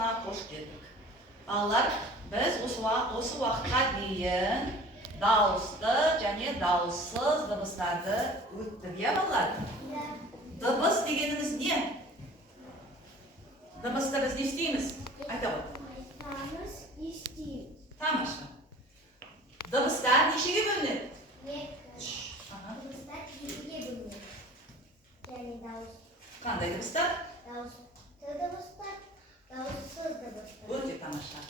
урағына қош келдік. Балалар, біз осы уақытқа дейін дауысты және дауыссыз дыбыстарды өттік, иә балалар? Дыбыс дегеніміз не? Дыбысты біз не істейміз? Айта ғой. Естейміз. Тамаша. Дыбыстар нешеге бөлінеді? Дыбыстар екіге бөлінеді. Және дауыс. Қандай дыбыстар? Дауысты дыбыстар, дауыссыз дыбыстар. Өте тамаша.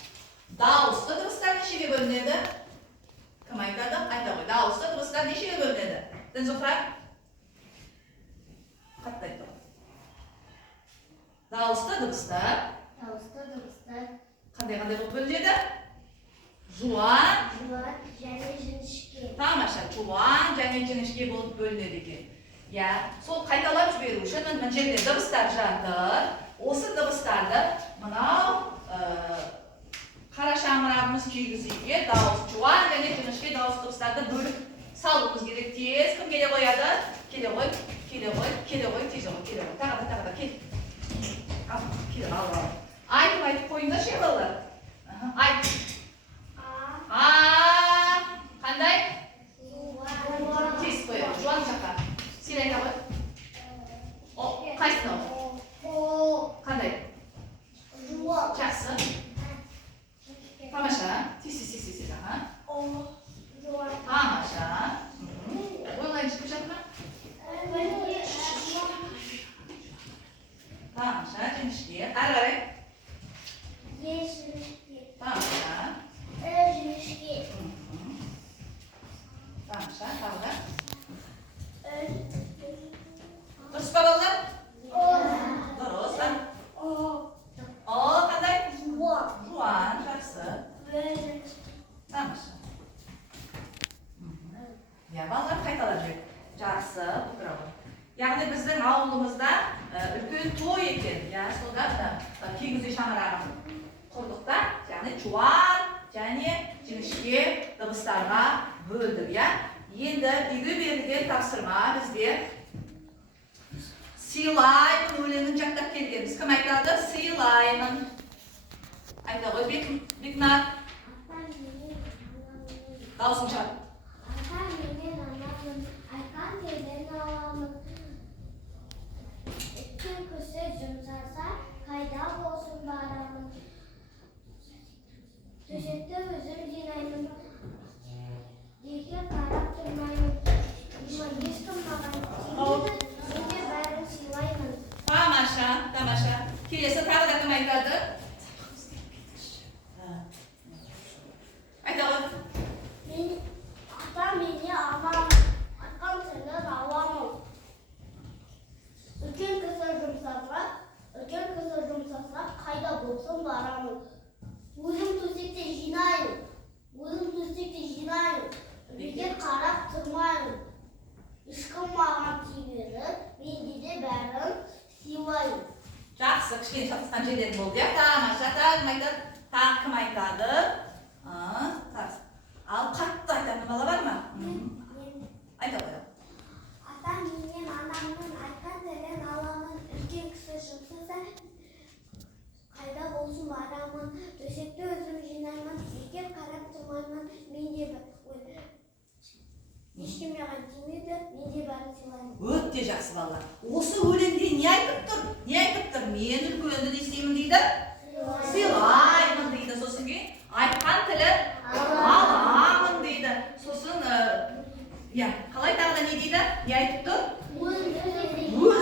Дауысты дыбыстар нешеге бөлінеді? Кім айтады? Айта ғой. Дауысты дыбыстар нешеге бөлінеді? Дінзұхра? Қатты айта ғой. Дауысты дыбыстар қандай болып бөлінеді? Жуан және жіңішке. Тамаша, жуан және жіңішке болып бөлінеді екен. Я, сол қайталап жіберу үшін мына жерде дыбыстар жатыр. Осы дыбыстарды мынау қара шаңырағымыз кигізуге жуан және жіңішке дауыс дыбыстарды бөліп салуымыз керек. Тез кім келе қояды? Келе ғой, тез ғой, келе ғой. Тағы да, кел. Келе, ал. Айтып қойыңдар ше балалар. Айт. Қандай? Тез қояды. Жуан жаққа. Сен айта ғой. Қайсың ол? Қандай? Жуан. Жақсы. Тамаша. Тез. Жуан. Тамаша. Ойлайын шығып жатыр ма? Тамаша, жіңішке. Әрі қарай. Жіңішке. Тамаша. Жіңішке. Тамаша, тағы да. Дұрыс па балалар? Дұрыс. Қандай? Жуан, жақсы. Тамаша. Я балалар қайталап жүр. Жақсы, отыра ғой. Яғни біздің ауылымызда үлкен той екен. Я, сонда кигізу шаңырағын құрдық та, яғни жуан және жіңішке дыбыстарға бөлдік, я. Енді үйге берілген тапсырма бізде сыйлаймын өлеңін жаттап келгенбіз. Кім айтады? Сыйлаймын. Айта ғой, Бекнар. Дауысын шығар. Ата менен анамын, айтқан жерден аламын. Өткен күзде жұмсаса, қайда болсын барамын. Төсекті өзім жинаймын, жерге қарап тұрмаймын. Ешкім маған тимейді, мен де бәрін сыйлаймын. Тамаша. Келесі тағы да кім айтады? Айта ғой. Ата менен анамын, айтқан жерден аламын. Үлкен кісі жұмсаса, қайда болсын барамын. Өзім төсекте жинаймын, бекер қарап тұрмаймын. Ешкім маған тимейді, мен де бәрін сыйлаймын. Жақсы, кішкене шатысқан жерлер болды, я. Тамаша, тағы кім айтады? Ал қатты айтатын бала бар ма? Айта қойды. Ата менен анамның айтқан жерден аламын, үлкен кісі жұмсаса, қайда болсын барамын. Төсекті өзім жинаймын, бекер қарап тұрмаймын, мен де ешкім маған тимейді, мен де бәрін сыйлаймын. Өте жақсы балалар. Осы өлеңде не айтып тұр? Мен үлкенді не істеймін дейді? Сыйлаймын дейді. Сосын кейін айтқан тілі аламын дейді. Сосын, қалай тағы да не дейді? Не айтып тұр? Өз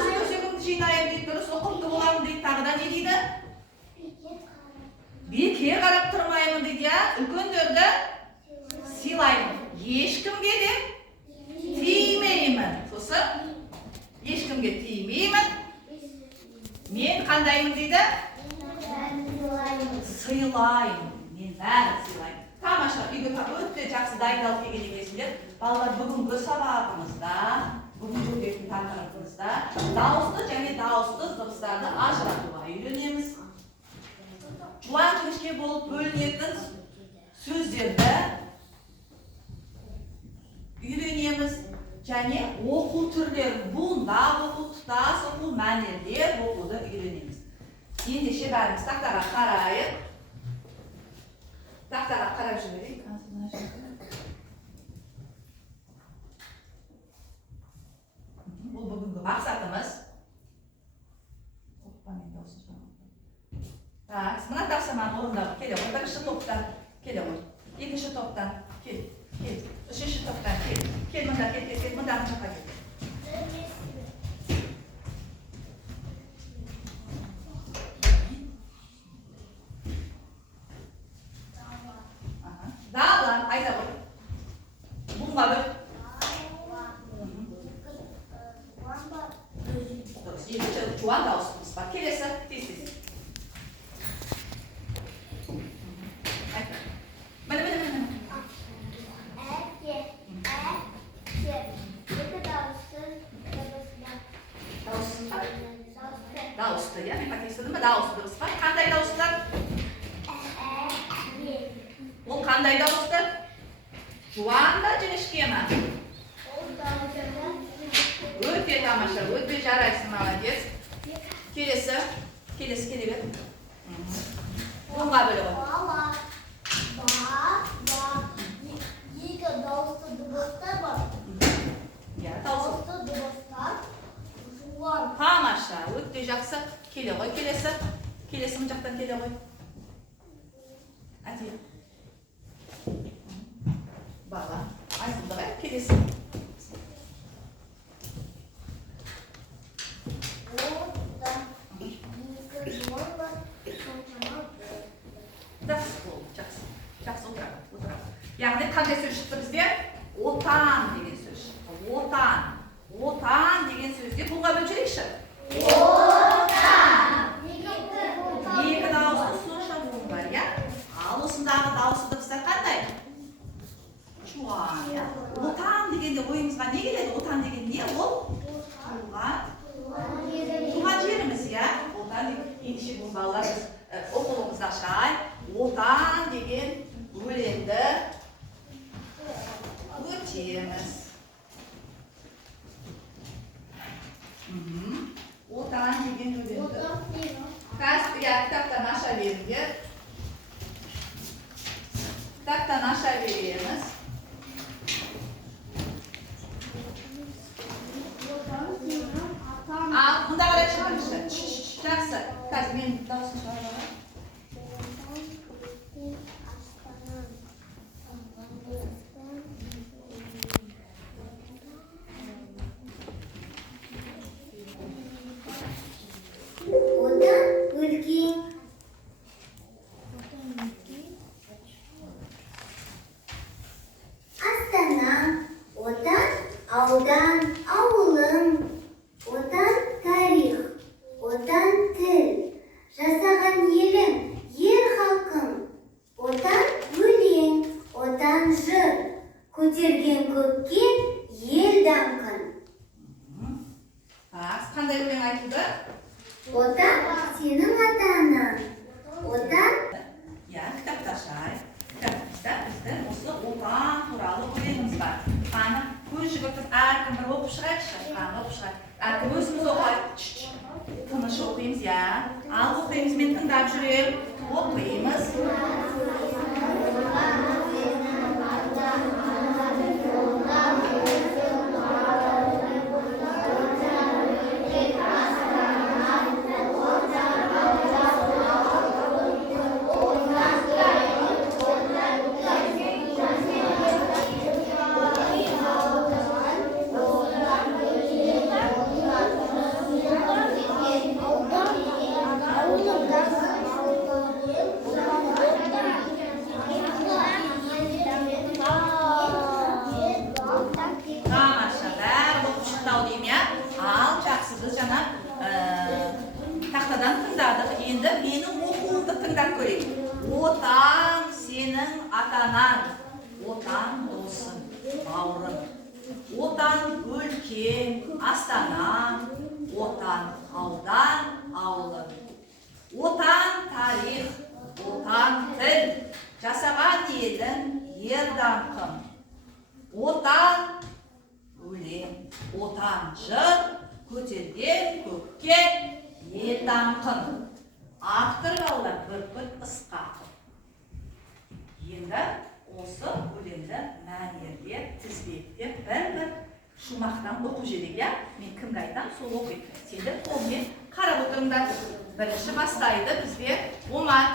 төсегімді жинайын дейді. Дұрыс ұқыпты боламын дейді. Тағы да не дейді? Бекер қарап тұрмаймын дейді, я. Үлкендерді сыйлаймын. Ешкімге де тимеймін. Сосын ешкімге тимеймін. Мен қандаймын дейді? Сыйлаймын. Мен бәрін сыйлаймын. Тамаша, үйге өте жақсы дайындалып келген екенсіңдер. Балалар, бүгінгі сабағымызда, бүгінгі өтетін тақырыбымызда дауысты және дауыссыз дыбыстарды ажыратуға үйренеміз. Жуан жіңішке болып бөлінетін сөздерді үйренеміз. Және оқу түрлерін, буындап оқу, тұтас оқу, мәнерлеп оқуды үйренеміз. Ендеше бәріміз тақтаға қарайық. Тақтаға қарап жіберейік. Бұл бүгінгі мақсатымыз. Мына тапсырманы орындап келе ғой. Бірінші топтан келе ғой. Екінші топтан кел. Үшінші топтан кел. Кел мында, кел. Мында жаққа кел. Дала, айта ғой. Бұнға бір. Екінші жуан дауысымыз бар. Келесі, тез. Дауысты, я мен қателестірдім бе? Дауысты дыбыс бар. Қандай дауыстар? Ол қандай дауысты? Жуан да жіңішке ма? Өте тамаша, өте жарайсың, молодец. Келесі келе бер. Бұнға бөлі ғой. Екі дауысты дыбыстар бар. Дауысты дыбыстар. Тамаша, өте жақсы. Келе ғой, келесі мұн жақтан келе ғой. Әтейін. Бала, айзылды ғай, келесі. Жақсы отырады. Яғни қандай сөз шықты бізде? Отан деген сөз шықты. Отан деген сөзде бұнға бөлшерейікші. Отан. Екі дауысты сонша буын бар, я? Ал осындағы дауысты дыбыстар қандай? Жуан, я? Отан дегенде ойымызға не келеді? Отан деген не? Ол? Туған жеріміз, я? Отан деген, ендеше бұл балалар біз оқылымызды ашайын. Отан деген өлеңді өтеміз. Отан деген өлеңді. Кітаптан аша беріңдер. Кітаптан аша береміз. Ал, мұнда қарай шығарыңызшы. Жақсы. Қазір мен дауысын шығарып. Аудан, ауылым, отан тарих, отан тіл, жасаған елім, ер халқым, отан өлең, отан жыр, көтерген көкке ел даңқын. Қандай өлең айтылды? Отан сенің атаның, отан... Кітапты ашайық. Кітапта біздің осы отан туралы өлеңіміз бар. Қаны көз жүгіртіп әркім бір оқып шығайықшы. Әркім өзіміз оқайық. Тыныш оқимыз, я. Ал оқимыз, мен тыңдап жүрем. Оқимыз. Енді менің оқуымды тыңдап көрейік. Отан сенің атанан, отан досың, бауырым. Отан өлкең, астанаң, отан аудан, ауылың. Отан тарих, отан тіл, жасаған елің, ер даңқым. Отан өлең, отан жыр, көтерген көкке ел даңқын. Автор балалар бүркіт ысқақов. Енді осы өлеңді мәнерлеп, тізбектеп, бір шумақтан оқу жерек, я? Мен кімге айтам, сол оқиды. Сендер қолмен қарап отырыңдар. Бірінші бастайды бізге Омар.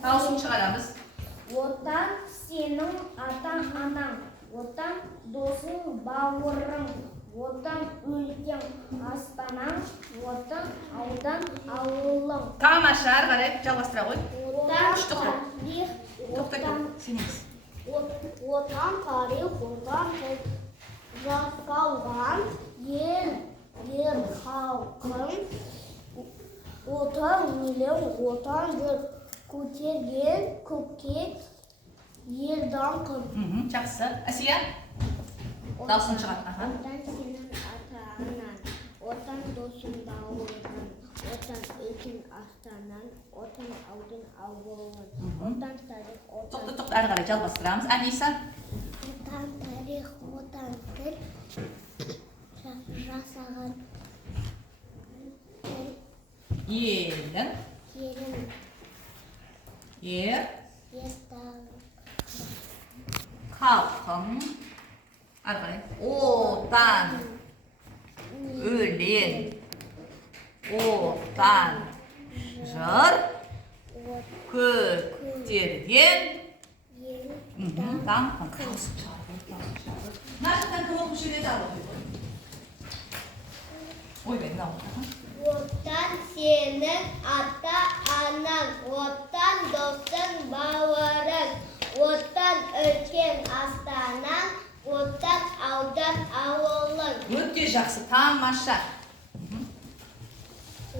Дауысын шығарамыз. Отан сенің ата-анаң, отан досың бауырың, отан өлкең астанаң, отан аудан ауылың. Тамаша, ары қарай жалғастыра ғой. Отан тарих, отан жасалған ел халқын, отан өлең, отан жыр көтерген көкке ел даңқын. Жақсы. Әсия? Дауысын шығар. Отан сенің ата-анаң, отан досың бауырың, отан өлкең астанаң, отан аудан ауылың, отан тарих, отан... Тоқты, ары қарай жалғастырамыз. Әниса? Отан тарих, отан тіл жасаған Елдің. елің Халқың. Ары қарай. Отан. Өлең. Отан. Жыр. Көтерген. Даңқын. Мына жақтан кім оқып жүреді алып? Ой, мен мынау. Отан сенің ата-анаң, отан досың бауырың, отан өлкең астанаң, отан аудан ауылың. Өте жақсы, тамаша.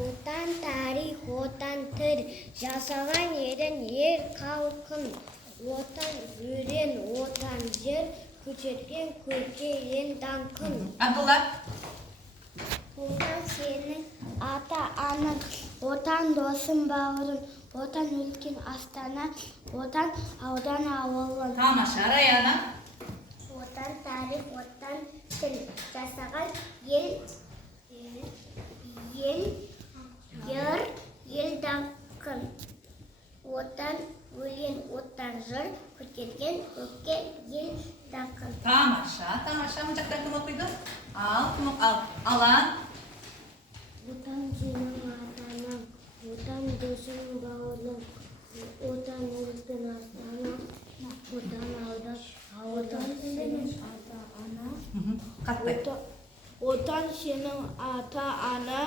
Отан тарих, отан тіл жасаған елін ел халқын, отан өлең, отан жыр көтерген көкке ел даңқын. Абдулла? Отан сенің ата-анаң, отан досың бауырың, отан өлкең астана, отан аудан ауылың. Тамаша, Раяна? Отан тарих, отан тіл жасаған ел даңқын. Отан өлең, отан жыр көтерген көкке ел даңқын. Тамаша, тамаша. Мына жақтан кім оқиды? Алан? Отан сенің ата-анаң, отан досың бауырың, отан өлкең астана, отан аудан ауылың. Қатпай. Отан сенің ата-ана,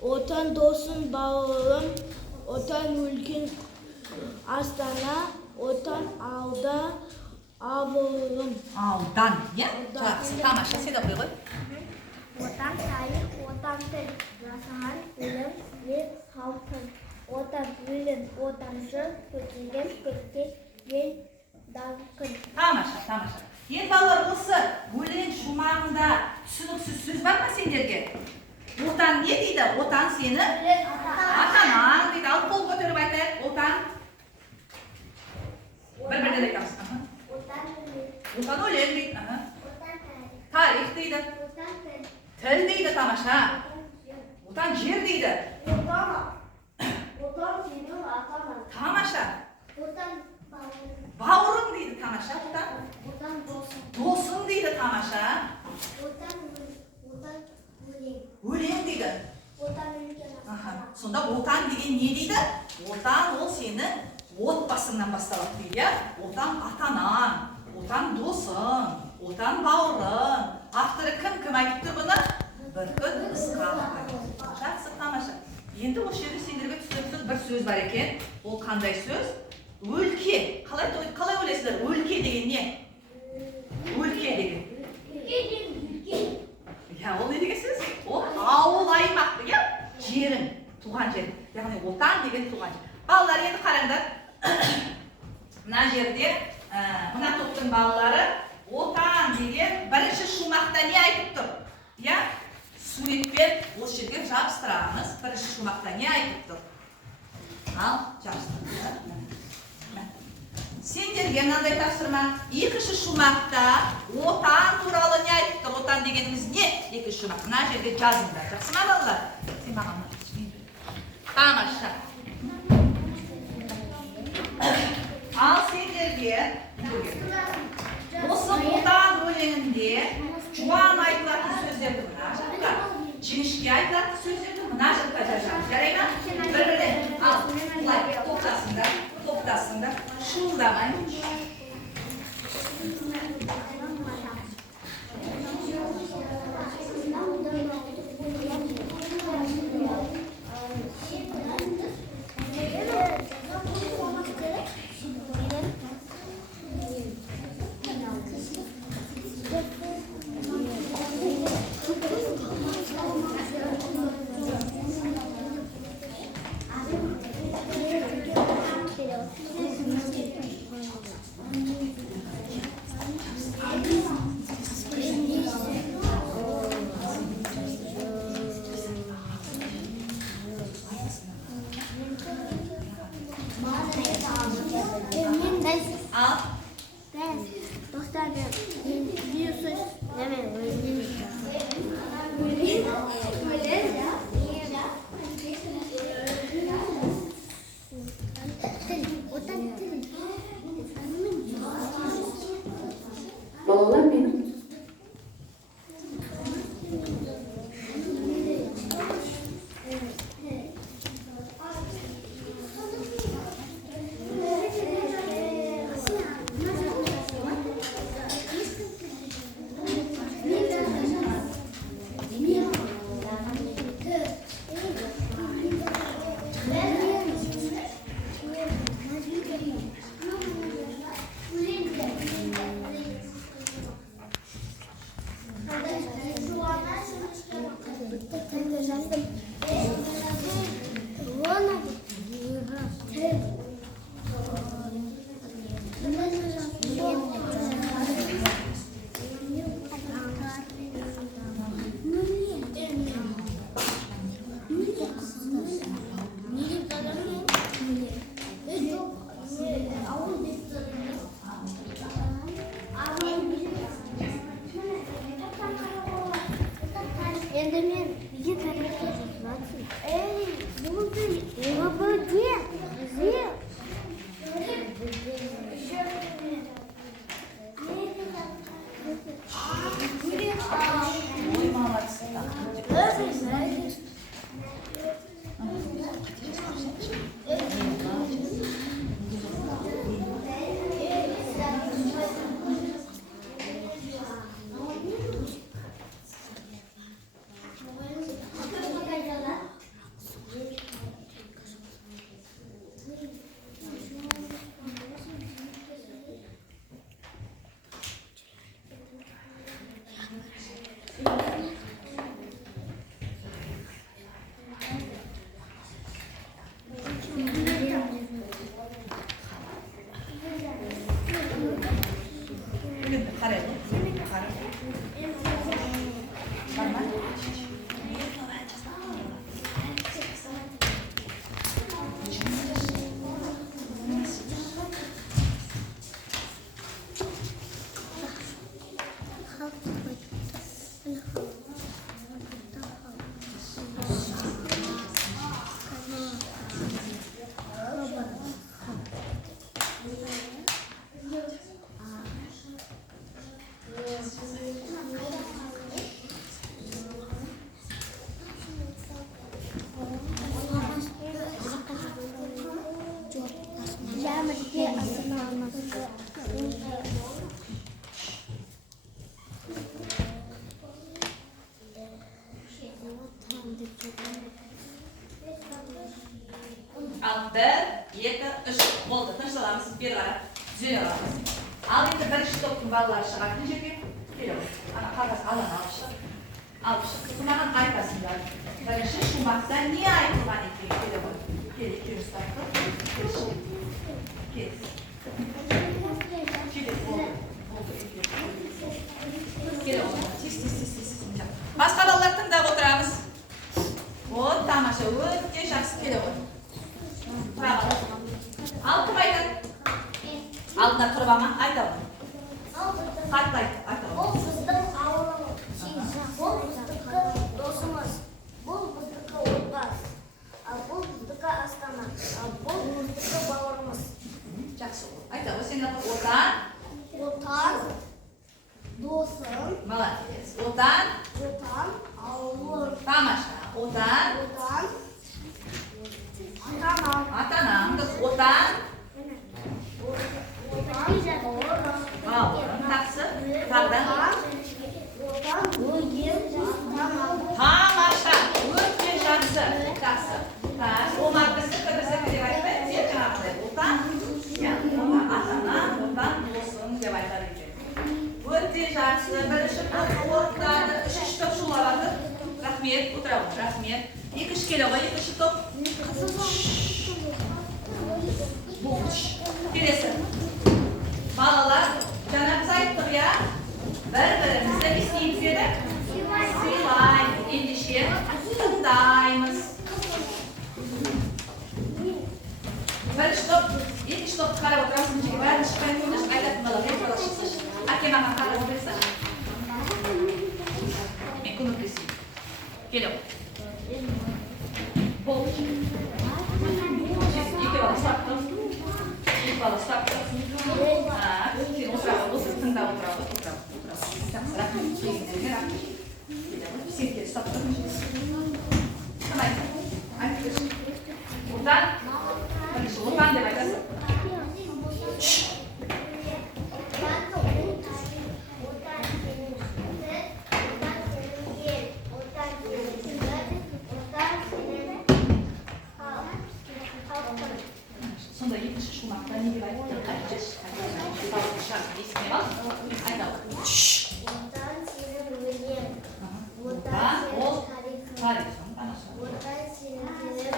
отан досың бауырың, отан өлкең астана, отан аудан ауылың. Аудан, я? Жақсы, тамаша. Сен оқи ғой. Отан тарих, отан тіл жасаған елің ел халқын, отан өлең, отан жыр көтерген көкке ел даңқын. Тамаша, тамаша. Енді балалар, осы өлең шумағында түсініксіз сөз бар ма сендерге? Отан не дейді? Отан сені? Ата-анаң дейді. Ал қол көтеріп айтайық. Отан? Бір-бірден айтамыз. Отан өлең дейді. Тарих дейді. Тіл дейді, тамаша. Отан жер дейді. Отан сенің ата-анаң. Тамаша. Отан Бауырың дейді, тамаша. отан досың. Досың дейді, тамаша. Отан өлең. Өлең дейді. Отан өлкең астана. Сонда отан деген не дейді? Отан ол сені отбасыңнан басталады дейді, я? Отан ата-анаң, отан досың, отан бауырың. Авторы кім айтып тұр бұны? Бүркіт ысқақов. Жақсы, тамаша. Енді осы жерде сендерге түсініксіз бір сөз бар екен. Ол қандай сөз? Өлке. Қалай ойлайсыздар? Өлке деген не? Өлке деген. Я, ол не деген сөз? Ол ауыл аймақ, я? Жерің, туған жерің. Яғни отан деген туған жер. Балалар, енді қараңдар. Мына жерде, мына топтың балалары отан деген бірінші шумақта не айтып тұр? Я? Суретпен осы жерге жабыстырамыз. Бірінші шумақта не айтып тұр? Ал, жабыстырамыз. Сендерге мынандай тапсырма. Екінші шумақта отан туралы не айтып тұр? Отан дегеніміз не? Екінші шумақ. Мына жерге жазыңдар. Жақсы ма балалар? Сен маған Jarayma? Bir-birini al. Ular to'xtasinglar. Shuldamang. Al. Dostlar biliyorsunuz değil mi? Balalar benim. Al, 1, 2, 3. Bo'ldi, tashlaamiz, beri qarab tuzayveramiz. Al, endi birinchi to'pning ballari chiqadi yerga. Kelaver. Ana qog'oz olishib. Nimani aytasizlar? Birinchi shu maqsad niye aytilgan ekan? Kelaver. Kel, stopda. Kel. Kelaver. Tis. Boshqa bolalar tindab o'tiramiz. Bo'l, tamasha, o'tga shaxs kelaver. Al, kim aytadi? Aldına turib olma, aytaver. Qattiq aytaver. Bu bizning avlodimiz. Bu bizning do'stimiz. Bu bizning o'rtoq. Bu bizning Astana. Bu bizning bog'imiz. Yaxshi. Aytaver, senlar o'tan. O'tan. Do'stim. Молодец. O'tan. O'tan. Avlod. Tamasha. O'tan. O'tan. Ата-ана. Отан. Бауырым. Жақсы. Тағы да. Тамаша. Өте жақсы. Жақсы. Омар бізді кідірсек деп айтпайды. Сен жаңағыдай. Отан. Ата-ана. Отан болсын деп айтар екен. Өте жақсы. Бірінші топ. Үшінші топ шулаватыр. Рахмет. Отырамыз. Рахмет. Екінші келе ғой. Екінші топ. Келесі. Балалар, жаңа біз айттық, я? Бір-бірімізді не істейміз еді? Сыйлаймыз. Ендеше тыңдаймыз. Бірінші топ, екінші топты қарап отырамыз. Бәрін шықпай көріш, айтатын бала. Әке маған қарап отырса. Мен көмектесейін. Келе ғой. Болды. Екі бала ұстаптым. Екі бала ұстаптым. Сен отырамыз, осы тыңдап отырамыз. Рахмет, келгендерге рахмет. Сен кел, ұстаптым. Кім айтты? Айтты көрші. Отан. Бірінші, отан деп айтасың. Сонда екінші шумақта не деп айтты? Есіне бақ. Айталық. Отан сенің өнер. Отан ол тарихын таныша. Отан сенің тілің.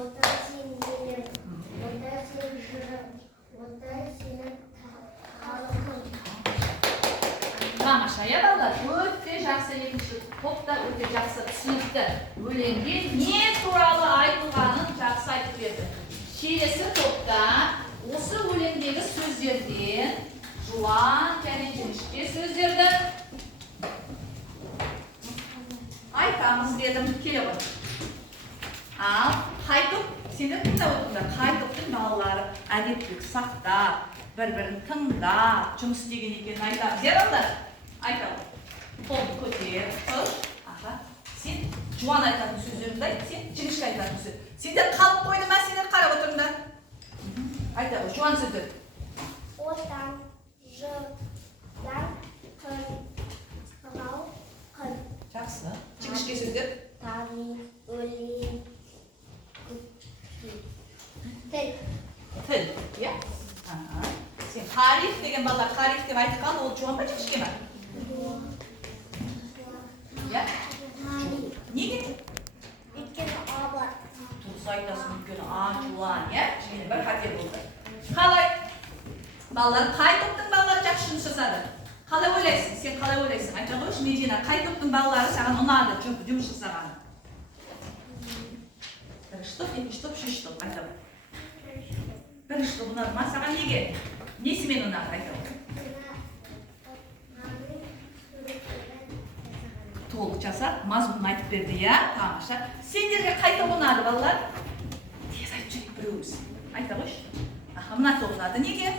Отан сенің елің. Отан сенің жырың. Отан сенің халқың. Тамаша, я балалар, өте жақсы екінші топта өте жақсы түсінікті. Өлеңге не туралы айтылғанын жақсы айтып берді. Келесі топта осы өлеңдегі сөздерден жуан және жіңішке сөздерді айтамыз дедім. Келе ғой. Ал қай топ? Сендер тыңдап отырыңдар. Қай топтың балалары әдептілік сақтап, бір-бірін тыңдап, жұмыс істеген екенін айтамыз. Я балалар? Айтамыз. Қолды көтер, тұр. Аха. Сен жуан айтатын сөздеріңді айт, сен жіңішке айтатын сөз. Сендер қалып қойды ма, сендер қарап отырыңдар. Айтамыз, жуан сөздер. Отан, жырдан, қын, қынау, қын. Жақсы. Жіңішке сөздер. Тарих, өлең, тіл. Тіл, иә? Сен тарих деген балалар, тарих деп айтқан, ол жуан ба, жіңішке ма? Иә? Неге? Өйткені А бар. Дұрыс айтасың, өйткені А жуан, иә? Және бір қате болды. Қалай? Балалар, қай топтың балалары жақсы жұмыс жасады? Қалай ойлайсың? Сен қалай ойлайсың? Айтқан қойшы, Медина, қай топтың балалары саған ұнады жұмыс жасағаны? Бірінші топ, екінші топ, үшінші топ, айтамын. Бірінші топ ұнады ма? Саған неге? Несімен ұнады, айтамын. Толық жасап, мазмұнын айтып берді, иә? Тамаша. Сендерге қай топ ұнады, балалар? Тез айтып жүрейік біреуіміз. Айта қойшы. Аха, мына топ ұнады. Неге?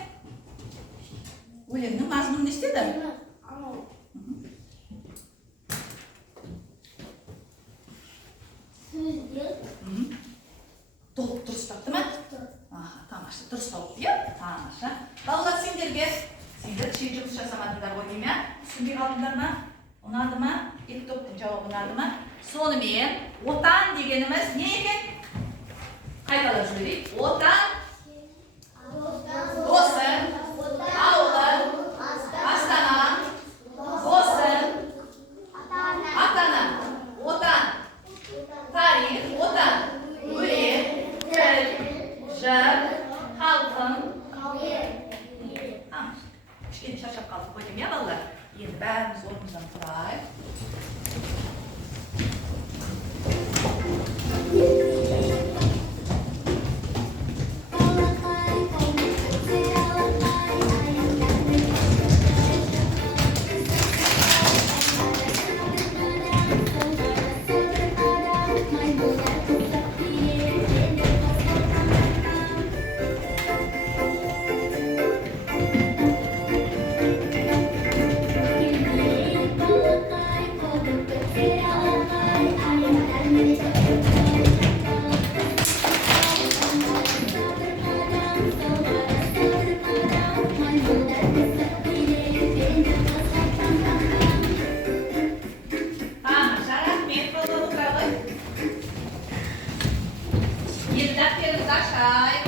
Өлеңнің мазмұнын не істеді? Сөздер. Толық дұрыстапты ма? Аха, тамаша. Дұрысталды, иә? Тамаша. Балалар, сендер кішкене жұмыс жасамадыңдар ғой деймін, иә? Түсінбей қалдыңдар ма? Ұнады ма? Екі топтың жауабы ұнады ма? Сонымен, отан дегеніміз не екен? Қайталап жіберейік. Отан, досы, ауылы, астана, досы, ата-ана, отан, тарих, отан, өлең, тіл, жыр, халқың. Кішкене шаршап қалдық қой деймін, иә балалар? Енді бәріміз орнымыздан тұрайық. Bye. açayın.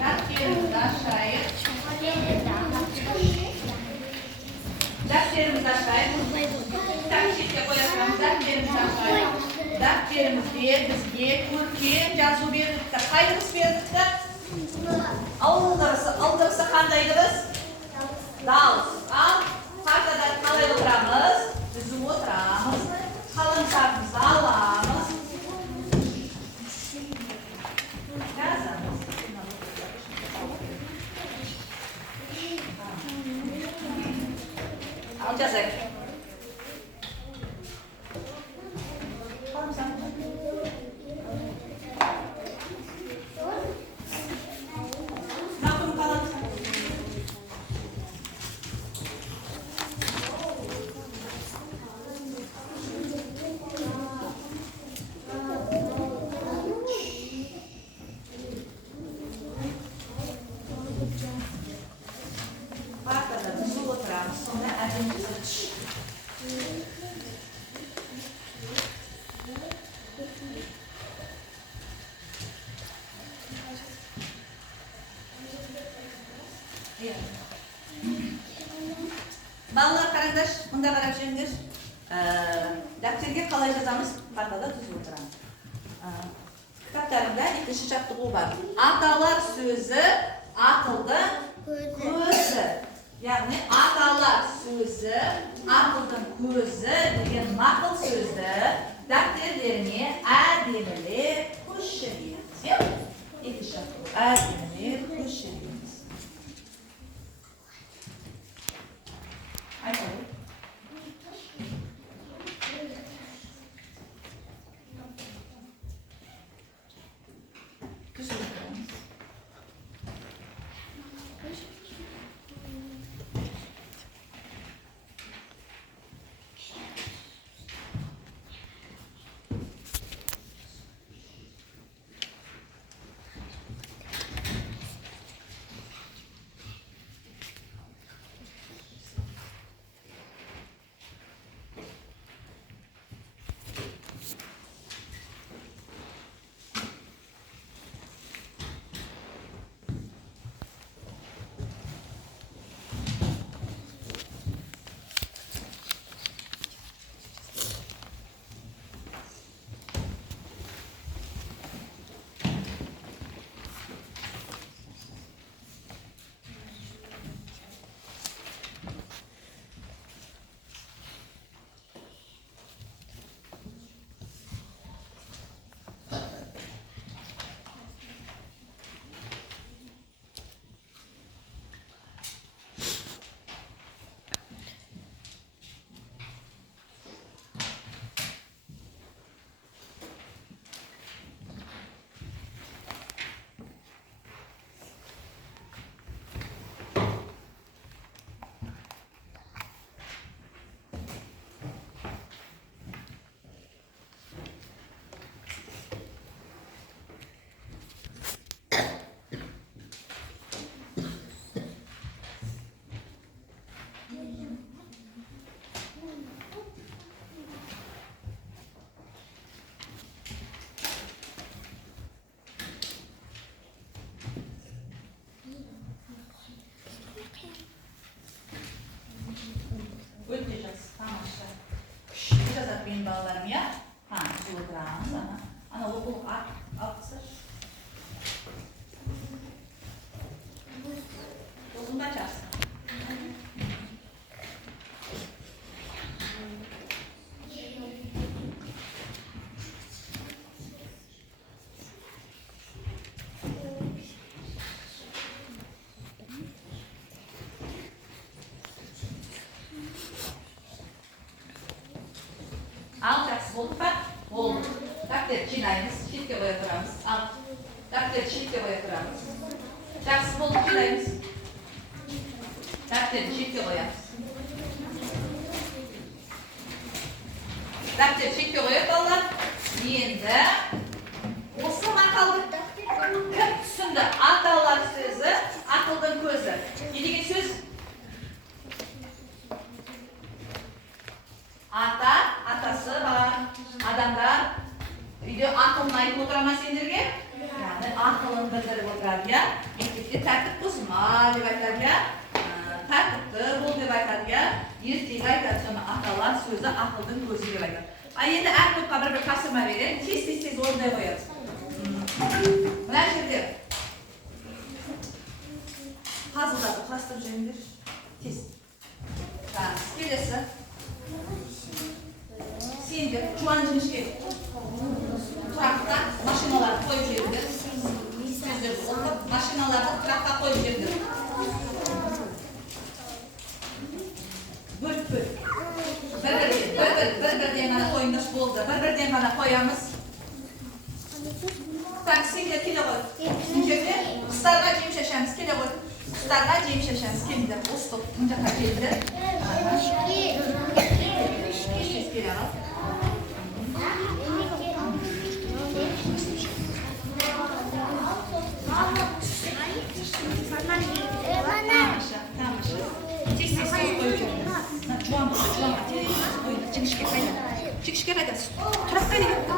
Defterimizi açayın. Defterimizi açayın. Takşitke koyalım. Defterimizi açayın. Defterimizde bizge ko'rkam yozuv beribdi. Qayg'isi beribdi? Oldurisi qandaydi biz? Dal. Al. Partada qalay o'tiramiz? Tuzib o'tiramiz. Qalin sarfimizni olamiz. Yozamiz. Al yozak. Ballar qarandash, bunda qarab turinglar. Daftarga qalay yozamiz? Partada tuzib o'tiramiz. Kitoblarimda ikkinchi chaptiguv bor. Atalar so'zi aqldan ko'zi. Ya'ni atalar so'zi aqldan ko'zi degan ma'qul so'zni daftarlarga adimilib qo'shishimiz. Ikkinchi chaptiguv adimilib qo'shishimiz. Aytaylik. Bağlarım ya. Ha, soğuduğumuz ana okul altı. Dozunda açarsın. Alacaksın, oldu mu? Oldu. Takdir çiğnayınız, şirke boya kuramız. Al. Takdir şirke boya kuramız. Jaksın, oldu çiğnayınız. Takdir şirke boya. Takdir şirke boya kallar. Endi осы maqalda kim tushundi? Atalar so'zi, aqldan ko'zi. Ne degan so'z? Ata, atası var. Adamlar Үйде ақылын айтып отырамын сендерге. Яғни ақылын білдіріп отырады, иә. Мектепте тәртіп бұзма деп айтады, иә. Тәртіпті бол деп айтады, иә. Ертегі айтады, соны аталар сөзі ақылдың көзі деп айтады. Енді әр топқа бір тапсырма береді, тез орындай қояды. Мына жерде пазлдарды құрастырып жүріңдер. Тез. Келесі. Сендер жуан жіңішке тұраққа машиналарды қойып жеріңдер. Сөздерді оқып, машиналарды тұраққа қойып жеріңдер. Бөліп. Бір-бірден ғана қойыңдар болды. Бір-бірден ғана қоямыз. Так, сендер келе ғой. Сендерде құстарға жем шашамыз. Келе ғой. Құстарға жем шашамыз. Келіңдер. Осы топ мына жаққа келді. Келе ал. Тамаша. Тез қойып жүріңдер. Жуан болса, жуанға тереңіз қойыңдар. Жіңішке қайда. Жіңішке қайда. Тұраққа не кетті?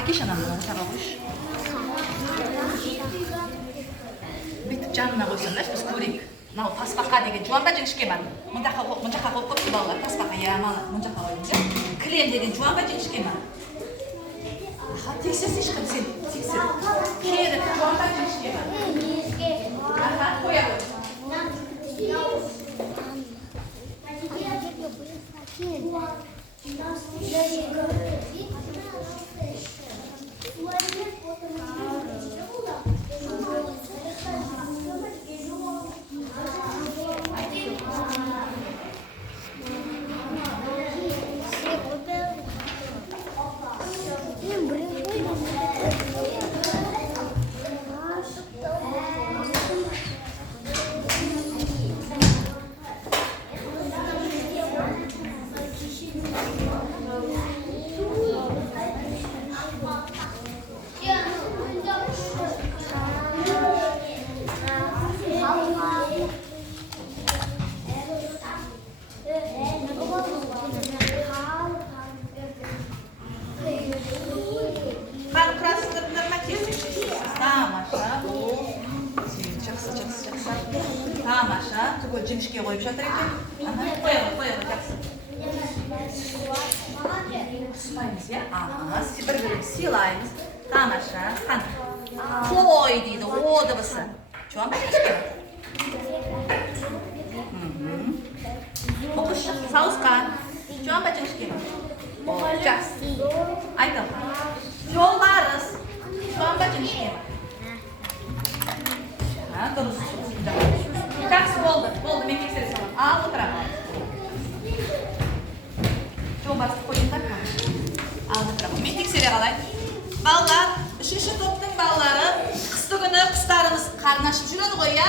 Әкеш анамды саға қойш. Бүйтіп жанына қойсаңдар, біз көрейік. Мынау таспақа деген жуан ба жіңішке ма? Мұнжаққа қойып қойыпты балалар. Таспақа, иә, мұнжаққа қойыңыз. Кілем деген жуан ба жіңішке ма? Тексерсі ешқым сен, тексер. Кері, жуан ба жіңішке ма? Қоя қой. Тамаша, түгел жіңішке қойып жатыр екен. Қоя, жақсы. Сұлаймыз, иә? Бір-бірін сыйлаймыз. Тамаша, қан. Қой дейді, о дыбысы. Жуан ба жіңішке? Оқыш, сауысқан. Жуан ба жіңішке? Жақсы. Айтам. Жолбарыс. Жуан ба жіңішке? Дұрыс. Жақсы болды, мен тексере саламын. Ал отырамын. Жолбарысты қойыңдар. Ал отырамын. Мен тексере қалайын. Балалар, үшінші топтың балалары қысты күні құстарымыз қарын ашып жүреді ғой, иә?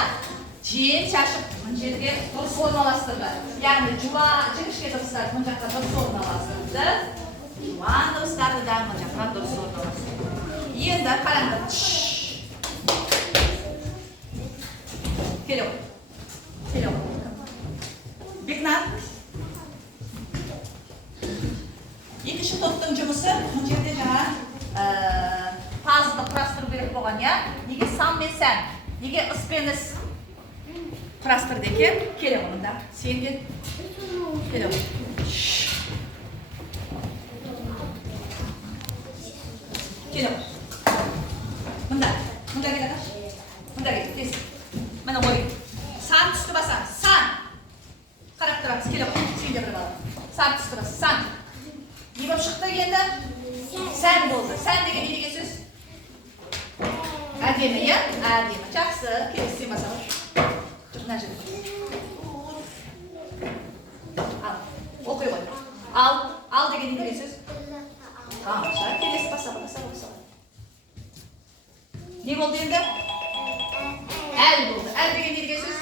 Жем шашып, мына жерге дұрыс орналастырды. Яғни жіңішке дыбыстарды мына жаққа дұрыс орналастырды. Жуан дыбыстарды да мына жаққа дұрыс орналастырды. Енді қараңдар. Келе ғой. Бекнар. Екінші топтың жұмысы, бұл жерде жаңа пазлды құрастыру керек болған, иә? Неге сан мен сән? Неге іс пен іс құрастырды екен? Келе ғой мұнда. Сен де. Келе ғой. Келе ғой. Мұнда келе қаш. Мұнда келе, тез. Мына ой. Сан түсті басамыз. Сан. Қарап тұрамыз. Келе ғой. Сен де бір бала. Сан түсті басы. Сан. Не болып шықты енді? Сән болды. Сән деген не деген сөз? Әдемі, иә? Әдемі. Жақсы. Келесі сен басамыз. Жүр, мына жерде. Ал. Оқи ғой. Ал деген не деген сөз? Тамаша. Келесі басамыз. Не болды енді? Әл болды. Әл деген не деген сөз?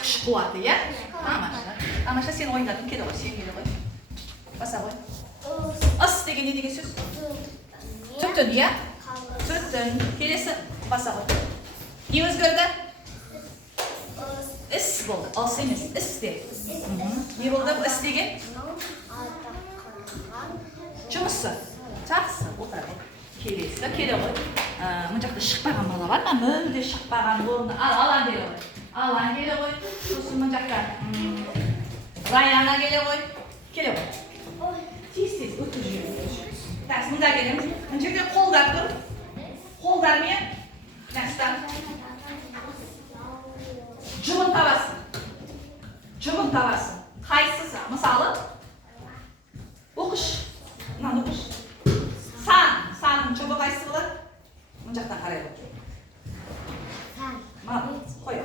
Күш қуаты, иә? Тамаша, сен ойнадың, келе ғой, сен келе ғой. Баса ғой. Ыс деген не деген сөз? Түтін, иә? Түтін. Келесі баса ғой. Не өзгерді? Іс болды. Ыс емес, іс де. Не болды? Іс деген? Жақсы. Жақсы. Отыра ғой. Келесі, келе ғой. Мына жақта шықпаған бала бар ма? Мүлде шықпаған болны. Алан келе ғой. Алан келе ғой. Сосын мына жақта Раяна келе ғой. Келе ғой. Тез-тез өтіп жүріңіз. Так, мында келеміз. Мына жерде қолдар тұр. Қолдармен Мәстан. Жұбын табасың. Жұбын табасың. Қайсысы? Мысалы, оқыш. Мынаны оқыш. Санның жұбы қайсысы болады? Мына жақтан қарай ғой. Маған қой.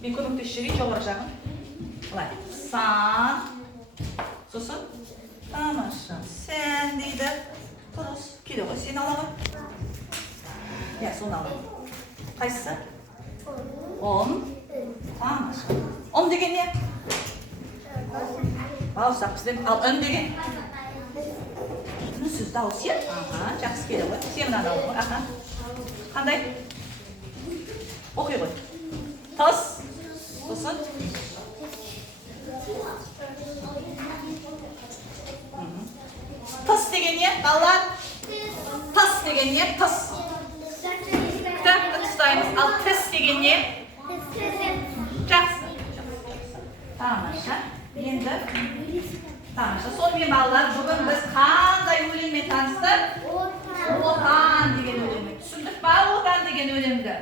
Мен көмектесіп жіберейін жоғары жағын. Былай. Сан. Сосын. Тамаша. Сән дейді. Тұрыс. Келе ғой, сен ала ғой. Я, соны алайын. Қайсысы? Ом. Тамаша. Ом деген не? Бауырсақ бізден. Ал үн деген? Үнсіз дауыс е? Аха, жақсы келе ғой. Сен мынаны ал ғой. Аха. Қандай? Оқи ғой. Тыс. Сосын. Тыс деген не? Балалар? Тыс деген не? Тыс. Кітапты тұстаймыз. Ал тіс деген не? Жақсы. Тамаша. Енді. Тамаша. Сонымен балалар, бүгін біз қандай өлеңмен таныстық? Отан деген өлеңмен. Түсіндік па отан деген өлеңді?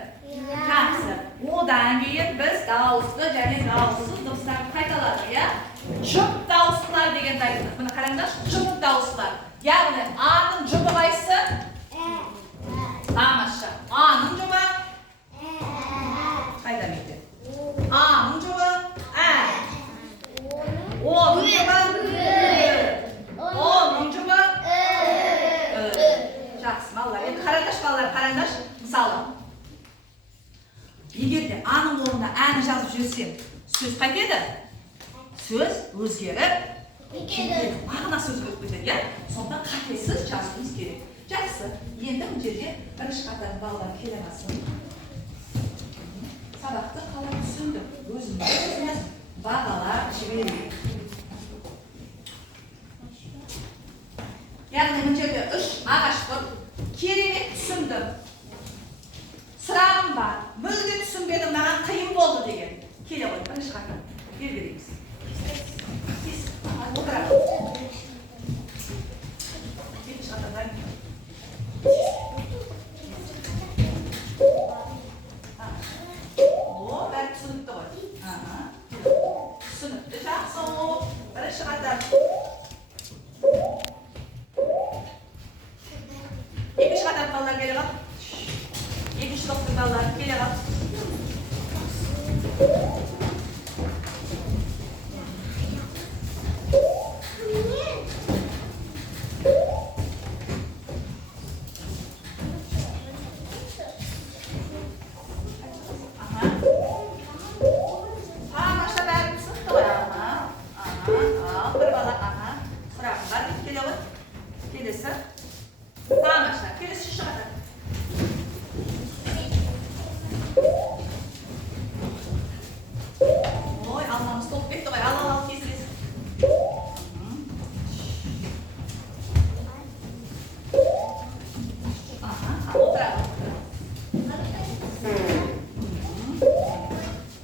Жақсы. Одан кейін біз дауысты және дауыссыз дыбыстарды қайталадық, иә? Жұп дауыстылар дегенді айттық. Мына қараңдаршы, жұп дауыстылар. Яғни А-ның жұбы қайсы? Тамаша. А-ның жұбы? Қайда мекте? А-ның жұбы? Ә. О-ның жұбы? О-ның жұбы? Жақсы, балалар. Енді қараңдаршы, балалар, қараңдаршы. Мысалы, егер де А-ның орнына Ә-ні жазып жүрсем, сөз қайтеді? Сөз өзгеріп кетеді. Мағынасы өзгеріп кетеді, иә? Сонда қатесіз жазуымыз керек. Жақсы. Енді бұл жерде бірінші қатар балалар келе қалсын. Сабақты қалай түсіндік? Өзіміз бағалап жіберейік. Яғни бұл жерде 3 ағаш бар. Керемет түсіндім. Сұрағым бар. Мүлде түсінбедім, маған қиын болды деген. Келе ғой, бірінші қатар. Бергерейміз. Отыра. Екінші қатардан. О, бәрі түсінікті ғой. Түсінікті, жақсы ол. Бірінші қатар. Екінші қатар балалар келе қап. Екінші топтың балалар келе қап.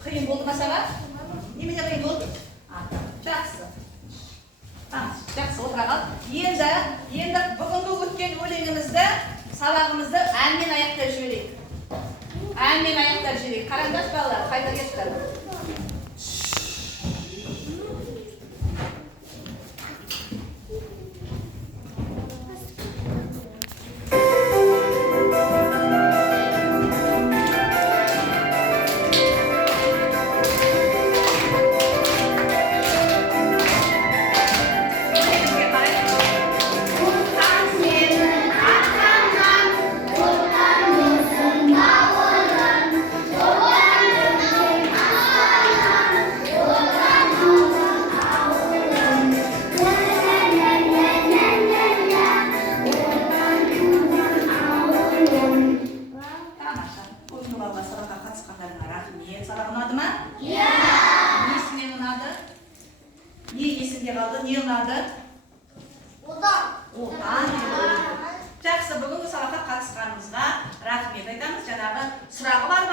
Қиын болды ма саған? Немене қиын болды? Жақсы. Жақсы, отыра қал. Енді бүгінгі өткен өлеңімізді, сабағымызды әнмен аяқтап жіберейік. Әнмен аяқтап жіберейік. Қараңдаршы балалар, қайта кетті. Отан. отан деп ойлаймын. Жақсы, бүгінгі сабаққа қатысқанымызға рахмет айтамыз. Жаңағы сұрағы бар